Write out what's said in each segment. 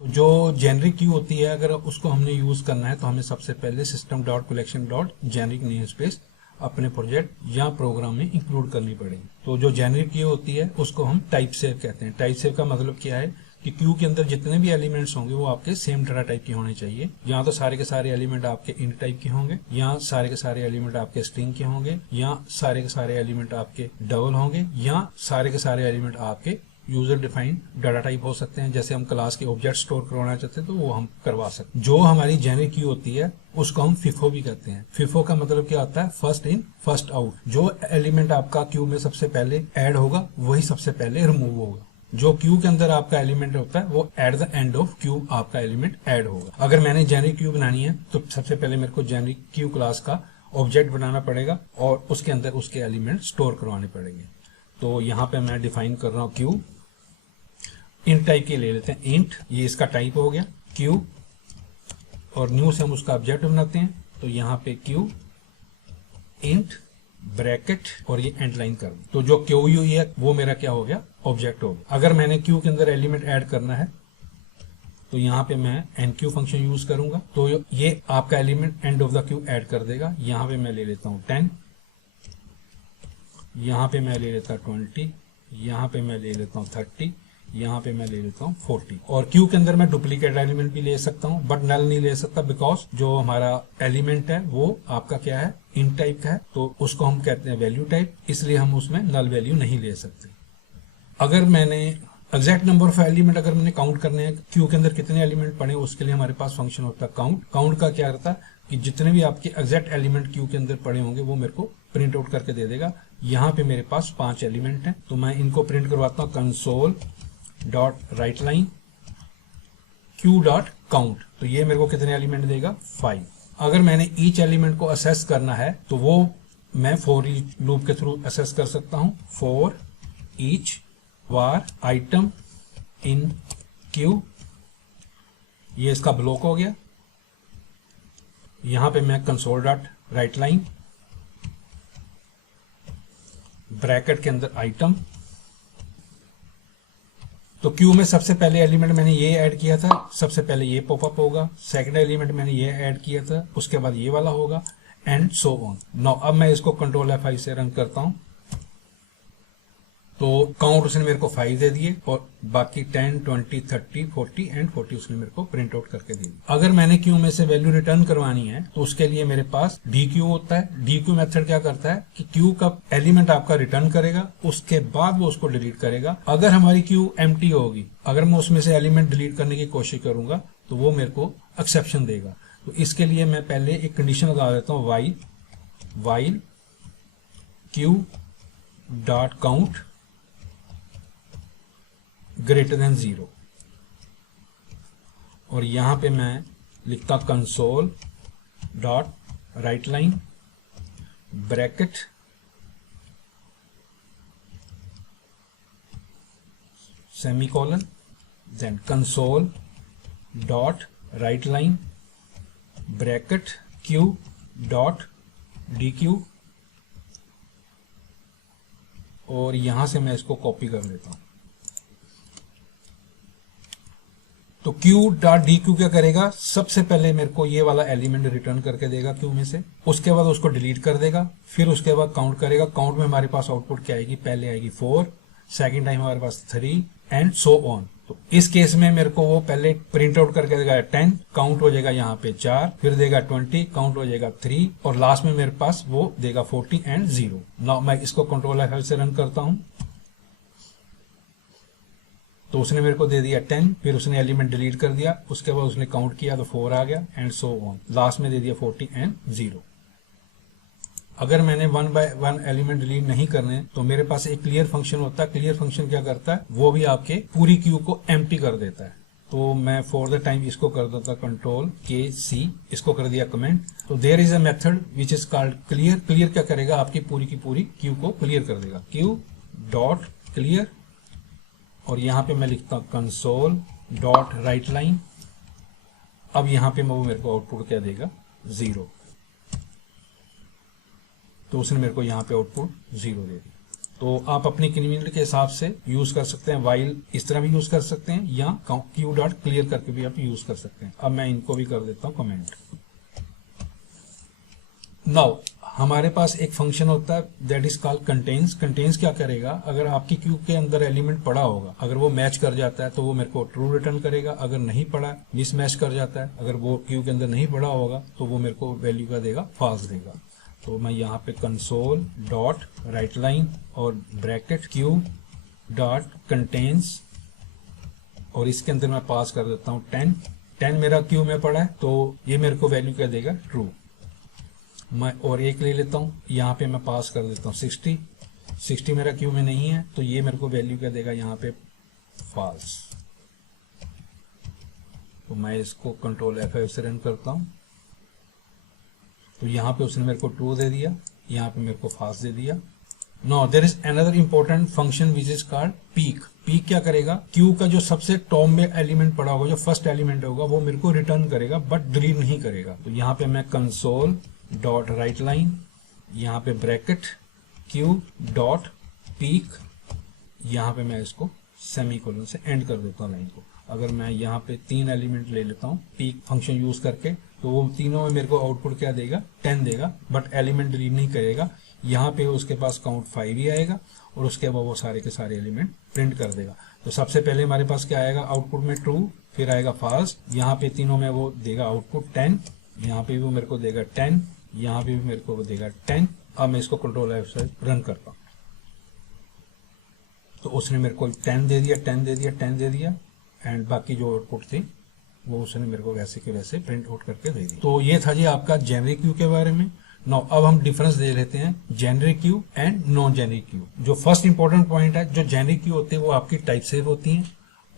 तो जो generic Q होती है, अगर उसको हमने यूज करना है तो हमें सबसे पहले system dot collection dot generic name space अपने प्रोजेक्ट या प्रोग्राम में इंक्लूड करनी पड़ेगी। तो जो जेनरिक क्यू होती है उसको हम टाइप सेव कहते हैं। टाइप सेव का मतलब क्या है कि क्यू के अंदर जितने भी एलिमेंट्स होंगे वो आपके सेम डाटा टाइप के होने चाहिए। या तो सारे के सारे एलिमेंट आपके इंट टाइप के होंगे, या सारे के सारे एलिमेंट आपके स्ट्रिंग के होंगे, या सारे के सारे एलिमेंट आपके डबल होंगे, या सारे के सारे एलिमेंट आपके यूजर डिफाइंड डाटा टाइप हो सकते हैं। जैसे हम क्लास के ऑब्जेक्ट स्टोर करवाना चाहते हैं तो वो हम करवा सकते हैं। जो हमारी जेनरिक क्यू होती है उसको हम फिफो भी कहते हैं। फिफो का मतलब क्या होता है? First in first out. जो एलिमेंट आपका क्यू में सबसे पहले ऐड होगा वही सबसे पहले रिमूव होगा। जो क्यू के अंदर आपका एलिमेंट होता है वो at the end of Q आपका एलिमेंट ऐड होगा। अगर मैंने जेनरिक क्यू बनानी है तो सबसे पहले मेरे को जेनरिक क्यू क्लास का ऑब्जेक्ट बनाना पड़ेगा और उसके अंदर उसके एलिमेंट स्टोर करवाने पड़ेंगे। तो यहाँ पे मैं डिफाइन कर रहा हूँ क्यू। इंट टाइप के ले लेते हैं इंट, ये इसका टाइप हो गया क्यू, और न्यू से हम उसका ऑब्जेक्ट बनाते हैं। तो यहाँ पे क्यू इंट ब्रैकेट और ये एंड लाइन कर दूं। तो जो क्यू यू है वो मेरा क्या हो गया? ऑब्जेक्ट हो गया। अगर मैंने क्यू के अंदर एलिमेंट ऐड करना है तो यहाँ पे मैं एनक्यू फंक्शन यूज करूंगा। तो ये आपका element end of the Q add कर देगा। यहाँ पे मैं ले लेता हूँ 10, यहाँ पे मैं ले लेता हूँ 20, यहाँ पे मैं ले लेता हूँ 30, यहाँ पे मैं ले लेता हूँ 40। और क्यू के अंदर मैं डुप्लीकेट एलिमेंट भी ले सकता हूँ बट नल नहीं ले सकता, बिकॉज जो हमारा एलिमेंट है वो आपका क्या है? इंट टाइप का है, तो उसको हम कहते हैं वैल्यू टाइप, इसलिए हम उसमें नल वैल्यू नहीं ले सकते। अगर मैंने एग्जैक्ट नंबर ऑफ एलिमेंट अगर मैंने काउंट करने हैं क्यू के अंदर कितने एलिमेंट पड़े, उसके लिए हमारे पास फंक्शन होता है काउंट। काउंट का क्या करता है कि जितने भी आपके एग्जैक्ट एलिमेंट क्यू के अंदर पड़े होंगे वो मेरे को प्रिंट आउट करके दे देगा। यहाँ पे मेरे पास 5 एलिमेंट हैं तो मैं इनको प्रिंट करवाता हूँ console dot write line Q dot count. तो ये मेरे को कितने एलिमेंट देगा? 5। अगर मैंने ईच एलिमेंट को असेस करना है तो वो मैं फॉर ईच लूप के थ्रू असेस कर सकता हूं। For each war item in Q, ये इसका ब्लॉक हो गया। यहां पे मैं console dot write line bracket के अंदर आइटम, तो क्यू में सबसे पहले एलिमेंट मैंने ये ऐड किया था, सबसे पहले ये पॉपअप होगा। सेकंड एलिमेंट मैंने ये ऐड किया था, उसके बाद ये वाला होगा, एंड सो ऑन। नाउ अब मैं इसको कंट्रोल F5 से रन करता हूं तो काउंट उसने मेरे को 5 दे दिए और बाकी 10, 20, 30, 40 एंड 40 उसने मेरे को प्रिंट आउट करके दे दी। अगर मैंने क्यू में से वैल्यू रिटर्न करवानी है तो उसके लिए मेरे पास DQ होता है। DQ मेथड क्या करता है कि क्यू का एलिमेंट आपका रिटर्न करेगा, उसके बाद वो उसको डिलीट करेगा। अगर हमारी क्यू एम्प्टी होगी, अगर मैं उसमें से एलिमेंट डिलीट करने की कोशिश करूंगा तो वो मेरे को एक्सेप्शन देगा। तो इसके लिए मैं पहले एक कंडीशन लगा देता हूं, while q dot count greater than 0, और यहां पे मैं लिखता console dot write line bracket semicolon, then console dot write line bracket q dot DQ, और यहां से मैं इसको कॉपी कर लेता हूं। तो Q डॉट DQ क्या करेगा? सबसे पहले मेरे को ये वाला एलिमेंट रिटर्न करके देगा क्यू में से, उसके बाद उसको डिलीट कर देगा, फिर उसके बाद काउंट करेगा। काउंट में हमारे पास आउटपुट क्या आएगी? पहले आएगी 4, सेकंड टाइम हमारे पास 3 एंड सो ऑन। तो इस केस में मेरे को वो पहले प्रिंट आउट करके देगा 10, काउंट हो जाएगा यहाँ पे 4, फिर देगा 20, काउंट हो जाएगा 3, और लास्ट में मेरे पास वो देगा 40 एंड 0। नाउ मैं इसको कंट्रोल F5 से रन करता हूं तो उसने मेरे को दे दिया 10, फिर उसने एलिमेंट डिलीट कर दिया, उसके बाद उसने काउंट किया तो 4 आ गया एंड सो ऑन। लास्ट में दे दिया 40 एंड 0। अगर मैंने 1 बाय 1 एलिमेंट डिलीट नहीं करने तो मेरे पास एक क्लियर फंक्शन होता है। क्लियर फंक्शन क्या करता है? वो भी आपके पूरी क्यू को एम्प्टी कर देता है। तो मैं फॉर द टाइम इसको कर देता कंट्रोल KC, इसको कर दिया कमेंट। तो there is a method which is called clear. Clear क्या करेगा? आपकी पूरी की पूरी क्यू को क्लियर कर देगा। क्यू डॉट क्लियर, और यहां पे मैं लिखता हूं कंसोल डॉट राइट लाइन। अब यहां पे वो मेरे को आउटपुट क्या देगा? 0। तो उसने मेरे को यहां पे आउटपुट 0 दे दिया। तो आप अपनी कन्वीनियंट के हिसाब से यूज कर सकते हैं, वाइल इस तरह भी यूज कर सकते हैं या क्यू डॉट क्लियर करके भी आप यूज कर सकते हैं। अब मैं इनको भी कर देता हूं कमेंट। नाउ हमारे पास एक फंक्शन होता है that is called contains. Contains क्या करेगा, अगर आपकी क्यू के अंदर एलिमेंट पड़ा होगा, अगर वो मैच कर जाता है तो वो मेरे को ट्रू रिटर्न करेगा, अगर नहीं पड़ा मिस मैच कर जाता है, अगर वो क्यू के अंदर नहीं पड़ा होगा तो वो मेरे को वैल्यू का देगा फॉल्स देगा। तो मैं यहाँ पे कंसोल डॉट राइट लाइन और ब्रैकेट क्यू डॉट कंटेन्स और इसके अंदर मैं पास कर देता हूँ 10 मेरा क्यू में पड़ा है तो ये मेरे को वैल्यू क्या देगा, ट्रू। मैं और एक ले लेता हूँ, यहाँ पे मैं पास कर देता हूँ 60 मेरा क्यू में नहीं है तो ये मेरे को वैल्यू क्या देगा, यहाँ पे फॉल्स। तो मैं इसको कंट्रोल F5 से रन करता हूँ तो यहाँ पे उसने मेरे को ट्रू दे दिया, यहाँ पे मेरे को फॉल्स दे दिया। Now there is another important function which is called peek. Peek क्या करेगा, क्यू का जो सबसे टॉप में एलिमेंट पड़ा होगा, जो फर्स्ट एलिमेंट होगा वो मेरे को रिटर्न करेगा बट डिलीट नहीं करेगा। तो यहाँ पे मैं कंसोल डॉट राइट लाइन, यहाँ पे ब्रैकेट क्यू डॉट पीक, यहाँ पे मैं इसको सेमीकोलन से एंड कर देता हूँ लाइन को। अगर मैं यहाँ पे 3 एलिमेंट ले लेता हूँ पीक फंक्शन यूज करके तो वो तीनों में मेरे को आउटपुट क्या देगा, 10 देगा बट एलिमेंट डिलीट नहीं करेगा। यहाँ पे उसके पास काउंट 5 ही आएगा और उसके बाद वो सारे के सारे एलिमेंट प्रिंट कर देगा। तो सबसे पहले हमारे पास क्या आएगा आउटपुट में ट्रू, फिर आएगा फॉल्स, यहाँ पे तीनों में वो देगा आउटपुट 10, यहाँ पे भी वो मेरे को देगा 10, यहाँ पे भी मेरे को वो देगा 10। अब मैं इसको कंट्रोल F से रन करता हूँ तो उसने मेरे को 10 दे दिया, 10 दे दिया, 10 दे दिया एंड बाकी जो आउटपुट थी वो उसने मेरे को वैसे के वैसे प्रिंट आउट करके दे दी। तो ये था जी आपका जेनरिक क्यू के बारे में। नाउ अब हम डिफरेंस दे लेते हैं generic Q and non generic Q. जो फर्स्ट इंपॉर्टेंट पॉइंट है, जो जेनरिक क्यू होती है वो आपकी टाइप सेफ होती है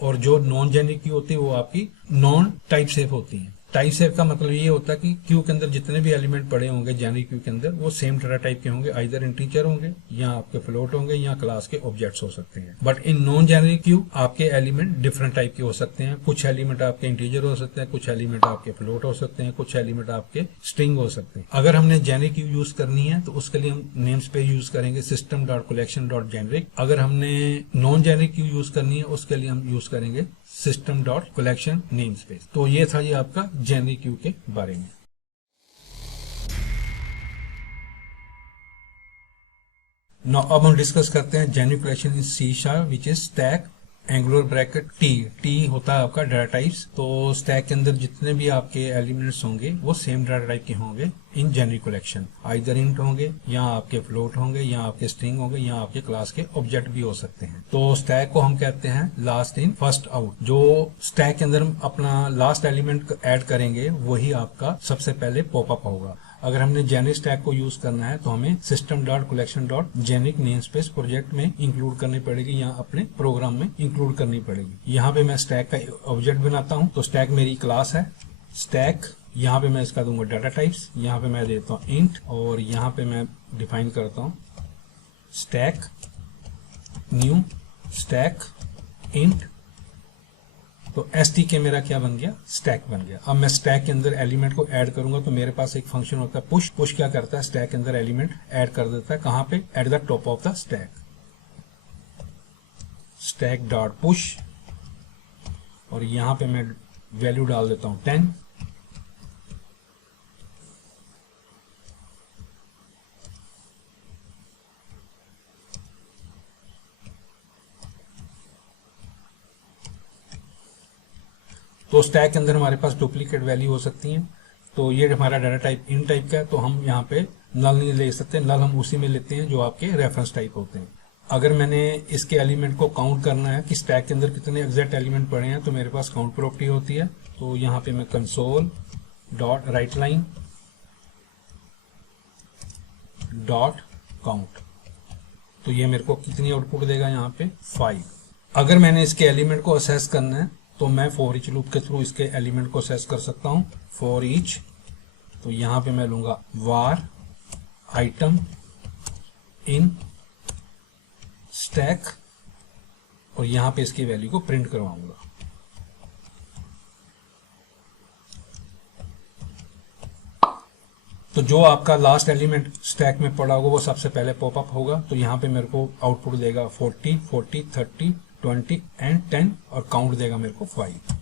और जो नॉन जेनरिक क्यू होती है वो आपकी नॉन टाइप सेफ होती है। टाइप सेफ का मतलब ये होता है कि क्यू के अंदर जितने भी एलिमेंट पड़े होंगे जेनरिक क्यू के अंदर वो सेम डाटा टाइप के होंगे, आइदर इंटीजर होंगे या आपके फ्लोट होंगे या क्लास के ऑब्जेक्ट्स हो सकते हैं। But in non generic Q आपके एलिमेंट डिफरेंट टाइप के हो सकते हैं। कुछ एलिमेंट आपके इंटीजर हो सकते हैं, कुछ एलिमेंट आपके फ्लोट हो सकते हैं, कुछ एलिमेंट आपके स्ट्रिंग हो सकते हैं। अगर हमने जेनरिक क्यू यूज करनी है तो उसके लिए हम नेम स्पेस यूज करेंगे system dot collection dot generic. अगर हमने नॉन जेनरिक क्यू यूज करनी है उसके लिए हम यूज करेंगे system dot collection name space. तो ये था ये आपका जेनरिक क्यू के बारे में। नाउ अब हम डिस्कस करते हैं generic collection in C# which is stack angular bracket T होता है आपका डाटा टाइप्स। तो स्टैक के अंदर जितने भी आपके एलिमेंट्स होंगे वो सेम डाटा टाइप के होंगे इन जेनरिक कलेक्शन। आइदर इंट होंगे या आपके फ्लोट होंगे या आपके स्ट्रिंग होंगे या आपके क्लास के ऑब्जेक्ट भी हो सकते हैं। तो स्टैक को हम कहते हैं लास्ट इन फर्स्ट आउट। जो स्टैक के अंदर हम अपना लास्ट एलिमेंट ऐड करेंगे वही आपका सबसे पहले पॉपअप होगा। अगर हमने जेनरिक स्टैक को यूज करना है तो हमें system dot collection dot generic name space project में इंक्लूड करनी पड़ेगी या अपने प्रोग्राम में इंक्लूड करनी पड़ेगी। यहाँ पे मैं स्टैक का ऑब्जेक्ट बनाता हूँ। तो स्टैक मेरी क्लास है स्टैक, यहाँ पे मैं इसका दूंगा डाटा टाइप्स, यहाँ पे मैं देता हूँ इंट और यहाँ पे मैं डिफाइन करता हूँ स्टैक न्यू स्टैक इंट। तो STK मेरा क्या बन गया, स्टैक बन गया। अब मैं स्टैक के अंदर एलिमेंट को ऐड करूंगा तो मेरे पास एक फंक्शन होता है पुश। पुश क्या करता है, स्टैक के अंदर एलिमेंट ऐड कर देता है। कहां पे, at the top of the stack. Stack dot push और यहां पे मैं वैल्यू डाल देता हूं 10। तो स्टैक के अंदर हमारे पास डुप्लीकेट वैल्यू हो सकती हैं। तो ये हमारा डाटा टाइप इन टाइप का है तो हम यहाँ पे नल नहीं ले सकते। नल हम उसी में लेते हैं जो आपके रेफरेंस टाइप होते हैं। अगर मैंने इसके एलिमेंट को काउंट करना है कि स्टैक के अंदर कितने एग्जैक्ट एलिमेंट पड़े हैं तो मेरे पास काउंट प्रॉपर्टी होती है। तो यहाँ पे मैं console dot write line dot count, तो ये मेरे को कितनी आउटपुट देगा, यहाँ पे 5। अगर मैंने इसके एलिमेंट को असेस करना है तो मैं फॉर ईच लूप के थ्रू इसके एलिमेंट को असेस कर सकता हूं। फॉर ईच, तो यहां पे मैं लूंगा वार आइटम इन स्टैक और यहां पे इसकी वैल्यू को प्रिंट करवाऊंगा। तो जो आपका लास्ट एलिमेंट स्टैक में पड़ा होगा वो सबसे पहले पॉपअप होगा। तो यहाँ पे मेरे को आउटपुट देगा 40, 40, 30, 20 एंड 10 और काउंट देगा मेरे को 5।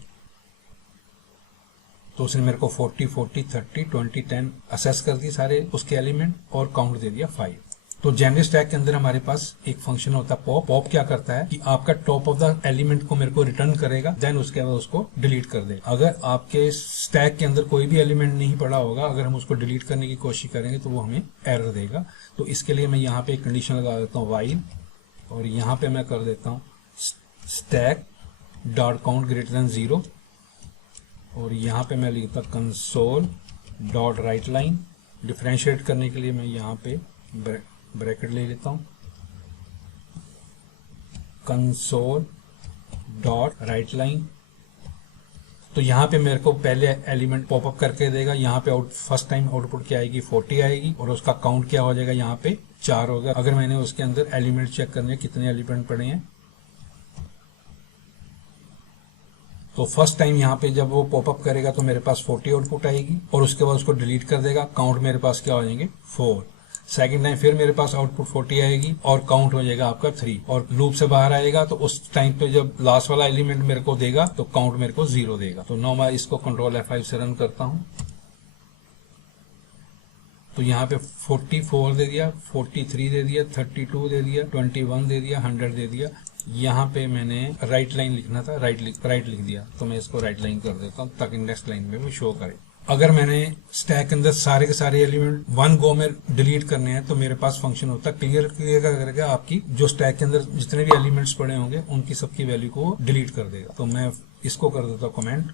तो उसने मेरे को 40, 40, 30, 20, 10 असेस कर दिए सारे उसके एलिमेंट और काउंट दे दिया 5। तो जेनरिक स्टैक के अंदर हमारे पास एक फंक्शन होता है पॉप। पॉप क्या करता है कि आपका टॉप ऑफ द एलिमेंट को मेरे को रिटर्न करेगा, देन उसके बाद उसको डिलीट कर देगा। अगर आपके स्टैक के अंदर कोई भी एलिमेंट नहीं पड़ा होगा, अगर हम उसको डिलीट करने की कोशिश करेंगे तो वो हमें एरर देगा। तो इसके लिए मैं यहाँ पे एक कंडीशन लगा देता हूँ वाइल, और यहाँ पे मैं कर देता हूँ stack dot count greater than 0, और यहाँ पे मैं लिखता हूँ console dot write line. Differentiate करने के लिए मैं यहाँ पे ब्रैकेट ले लेता हूँ, कंसोल डॉट राइट लाइन। तो यहाँ पे मेरे को पहले एलिमेंट पॉपअप करके देगा। यहाँ पे फर्स्ट टाइम आउटपुट क्या आएगी 40 आएगी, और उसका काउंट क्या हो जाएगा यहाँ पे 4 होगा। अगर मैंने उसके अंदर एलिमेंट चेक करने कितने एलिमेंट पड़े हैं, तो फर्स्ट टाइम यहाँ पे जब वो पॉपअप करेगा तो मेरे पास 40 आउटपुट आएगी, और उसके बाद उसको डिलीट कर देगा। काउंट मेरे पास क्या हो जाएंगे 4। सेकंड टाइम फिर मेरे पास आउटपुट 40 आएगी और काउंट हो जाएगा आपका 3, और लूप से बाहर आएगा। तो उस टाइम पे जब लास्ट वाला एलिमेंट मेरे को देगा तो काउंट मेरे को 0 देगा। तो नाउ मैं इसको कंट्रोल F5 से रन करता हूँ। तो यहाँ पे 44 दे दिया, 43 दे दिया, 32 दे दिया, 21 दे दिया, 100 दे दिया। यहाँ पे मैंने राइट लाइन लिखना था, राइट लिख दिया। तो मैं इसको राइट लाइन कर देता हूँ ताकि नेक्स्ट लाइन में वो शो करे। अगर मैंने स्टैक के अंदर सारे के सारे एलिमेंट वन गो में डिलीट करने हैं तो मेरे पास फंक्शन होता है क्लियर। क्लियर का करेगा आपकी जो स्टैक के अंदर जितने भी एलिमेंट्स पड़े होंगे उनकी सबकी वैल्यू को डिलीट कर देगा। तो मैं इसको कर देता हूँ कमेंट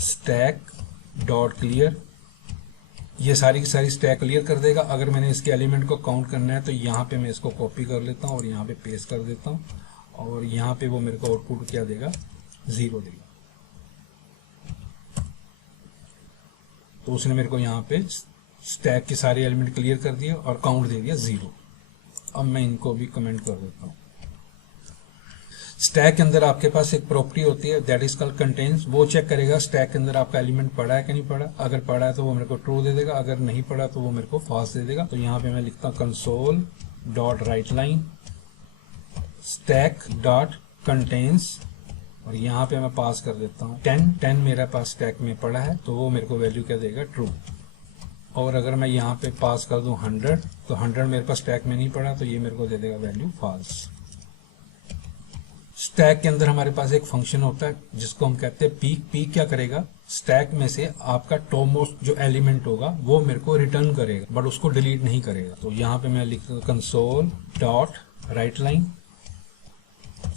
स्टैक डॉट क्लियर, ये सारी की सारी स्टैक क्लियर कर देगा। अगर मैंने इसके एलिमेंट को काउंट करना है तो यहाँ पे मैं इसको कॉपी कर लेता हूँ और यहाँ पे पेस्ट कर देता हूँ, और यहाँ पे वो मेरे को आउटपुट क्या देगा 0 देगा। तो उसने मेरे को यहाँ पे स्टैक के सारे एलिमेंट क्लियर कर दिए और काउंट दे दिया 0। अब मैं इनको भी कमेंट कर देता हूँ। स्टैक के अंदर आपके पास एक प्रॉपर्टी होती है दैट इज कॉल्ड कंटेन्स। वो चेक करेगा स्टैक के अंदर आपका एलिमेंट पड़ा है कि नहीं पड़ा। अगर पड़ा है तो वो मेरे को ट्रू दे देगा, अगर नहीं पड़ा तो वो मेरे को फॉल्स दे देगा। तो यहाँ पे मैं लिखता हूँ console dot write line stack dot contains, और यहाँ पे मैं पास कर देता हूँ 10 मेरा पास स्टैक में पड़ा है तो वो मेरे को वैल्यू क्या देगा ट्रू। और अगर मैं यहाँ पे पास कर दूं 100 तो 100 मेरे पास स्टैक में नहीं पड़ा तो ये मेरे को दे देगा वैल्यू फॉल्स। स्टैक के अंदर हमारे पास एक फंक्शन होता है जिसको हम कहते हैं पीक। पीक क्या करेगा, स्टैक में से आपका टॉप मोस्ट जो एलिमेंट होगा वो मेरे को रिटर्न करेगा बट उसको डिलीट नहीं करेगा। तो यहाँ पे मैं लिखता हूँ console dot write line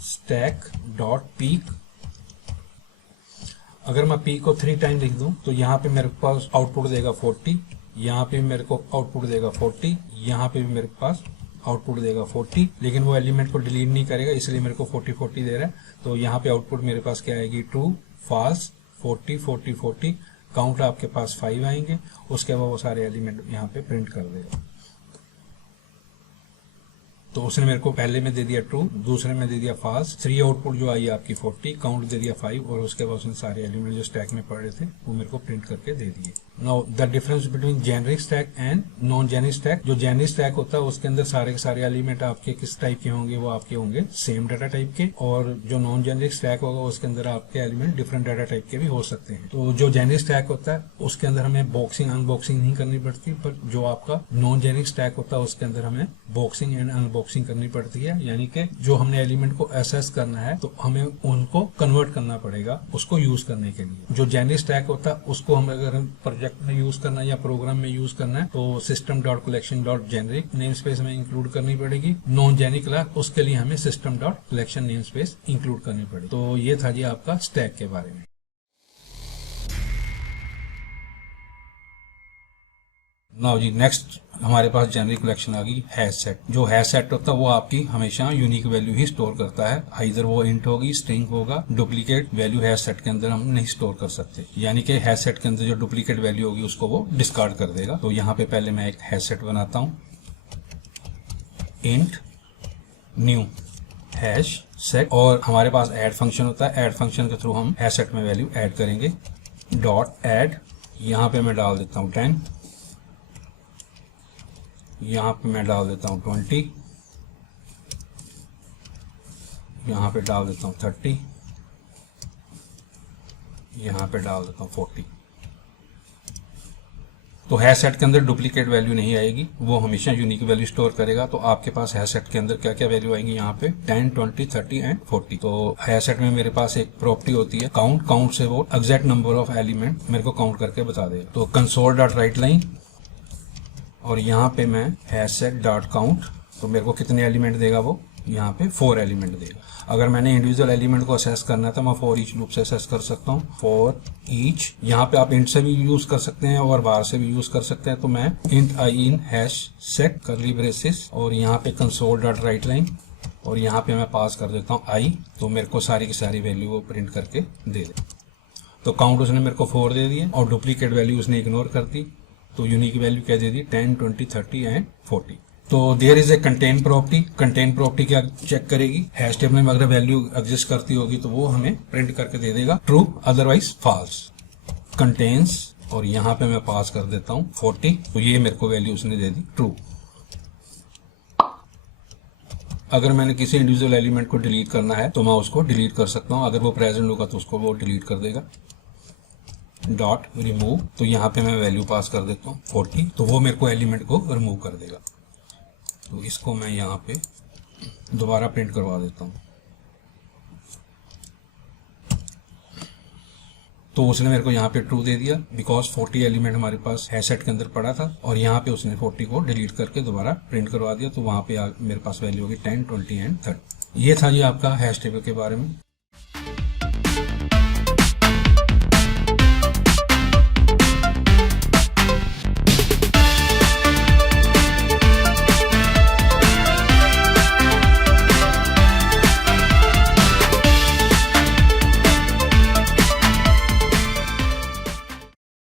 stack dot peak. अगर मैं पीक को 3 टाइम लिख दूं तो यहाँ पे मेरे पास आउटपुट देगा 40, यहाँ पे मेरे को आउटपुट देगा 40, यहाँ पे भी मेरे पास आउटपुट देगा 40, लेकिन वो एलिमेंट को डिलीट नहीं करेगा इसलिए मेरे को 40 दे रहा है। तो यहाँ पे आउटपुट मेरे पास क्या आएगी ट्रू, फॉल्स, 40 काउंट आपके पास 5 आएंगे। उसके बाद वो सारे एलिमेंट यहाँ पे प्रिंट कर देगा। तो उसने मेरे को पहले में दे दिया ट्रू, दूसरे में दे दिया फॉल्स, 3 आउटपुट जो आई आपकी 40, काउंट दे दिया 5, और उसके बाद उसने सारे एलिमेंट जो स्टैक में पड़े थे वो मेरे को प्रिंट करके दे दिए। Now the difference between generic stack and non generic stack. जो जेनरिक स्टैक होता है उसके अंदर सारे के सारे एलिमेंट आपके किस टाइप के होंगे, वो आपके होंगे सेम डाटा टाइप के, और जो नॉन जेनरिक स्टैक होगा उसके अंदर आपके एलिमेंट डिफरेंट डाटा टाइप के भी हो सकते हैं। तो जो जेनरिक स्टैक होता है उसके अंदर हमें बॉक्सिंग अनबॉक्सिंग नहीं करनी पड़ती, पर जो आपका नॉन जेनरिक स्टैक होता है उसके अंदर हमें बॉक्सिंग एंड अनबॉक्सिंग करनी पड़ती है। यानी कि जो हमने एलिमेंट को एसेस करना है तो हमें उनको कन्वर्ट करना पड़ेगा उसको यूज करने के लिए। जो जेनरिक स्टैक होता है उसको हम अगर प्रोजेक्ट में यूज करना है या प्रोग्राम में यूज करना है तो system dot collection dot generic name space में इंक्लूड करनी पड़ेगी। नॉन जेनरिक क्लास उसके लिए हमें system dot collection name space include करनी पड़ेगी। तो ये था जी आपका स्टैक के बारे में। नाउ जी नेक्स्ट हमारे पास जेनरिक कलेक्शन आ गई हैश सेट। जो हैश सेट होता है वो आपकी हमेशा यूनिक वैल्यू ही स्टोर करता है। आइदर वो इंट होगी, स्ट्रिंग होगा, डुप्लीकेट वैल्यू हैश सेट के अंदर हम नहीं स्टोर कर सकते। यानी कि हैश सेट के अंदर जो डुप्लीकेट वैल्यू होगी उसको वो डिस्कार्ड कर देगा। तो यहाँ पे पहले मैं एक हैश सेट बनाता हूँ, इंट न्यू हैश सेट, और हमारे पास ऐड फंक्शन होता है। ऐड फंक्शन के थ्रू हम हैश सेट में वैल्यू ऐड करेंगे। डॉट ऐड यहाँ पे मैं डाल देता हूँ 10, यहाँ पे मैं डाल देता हूँ 20, यहाँ पे डाल देता हूँ 30, यहाँ पे डाल देता हूँ 40। तो हैश सेट के अंदर डुप्लीकेट वैल्यू नहीं आएगी, वो हमेशा यूनिक वैल्यू स्टोर करेगा। तो आपके पास हैश सेट के अंदर क्या क्या वैल्यू आएंगी, यहाँ पे 10, 20, 30 एंड 40। तो हैश सेट में मेरे पास एक प्रॉपर्टी होती है काउंट, काउंट से वो एग्जैक्ट नंबर ऑफ एलिमेंट मेरे को काउंट करके बता देगा। तो कंसोल डॉट राइट लाइन और यहाँ पे मैं हैश सेट डॉट काउंट, तो मेरे को कितने एलिमेंट देगा वो, यहाँ पे 4 एलिमेंट देगा। अगर मैंने इंडिविजुअल एलिमेंट को असेस करना है तो मैं फॉर ईच लूप से असेस कर सकता हूँ। फॉर ईच, यहाँ पे आप इंट से भी यूज कर सकते हैं और बार से भी यूज कर सकते हैं। तो मैं इंट आई इन हैश सेट करली ब्रेसेस और यहाँ पे कंसोल डॉट राइट लाइन और यहाँ पे मैं पास कर देता हूँ आई, तो मेरे को सारी की सारी वैल्यू वो प्रिंट करके दे दे। तो काउंट उसने मेरे को 4 दे दिए और डुप्लीकेट वैल्यू उसने इग्नोर कर दी। तो यूनिक वैल्यू क्या दे दी, 10, 20, 30 एंड 40। तो there is a contain property. Contain property क्या चेक करेगी, हैश टेबल में अगर वैल्यू एग्जिस्ट करती होगी तो वो हमें प्रिंट करके दे देगा ट्रू, अदरवाइज फॉल्स। कंटेन्स और यहाँ पे मैं पास कर देता हूँ 40, तो ये मेरे को वैल्यू उसने दे दी ट्रू। अगर मैंने किसी इंडिविजुअल एलिमेंट को डिलीट करना है तो मैं उसको डिलीट कर सकता हूँ। अगर वो प्रेजेंट होगा तो उसको वो डिलीट कर देगा। डॉट रिमूव, तो यहाँ पे मैं वैल्यू पास कर देता हूँ 40, तो वो मेरे को एलिमेंट को रिमूव कर देगा। तो इसको मैं यहाँ पे दोबारा प्रिंट करवा देता हूँ। तो उसने मेरे को यहाँ पे ट्रू दे दिया बिकॉज 40 एलिमेंट हमारे पास हैश सेट के अंदर पड़ा था और यहाँ पे उसने 40 को डिलीट करके दोबारा प्रिंट करवा दिया। तो वहाँ पे मेरे पास वैल्यू होगी 10, 20 एंड 30। ये था जी आपका हैश टेबल के बारे में।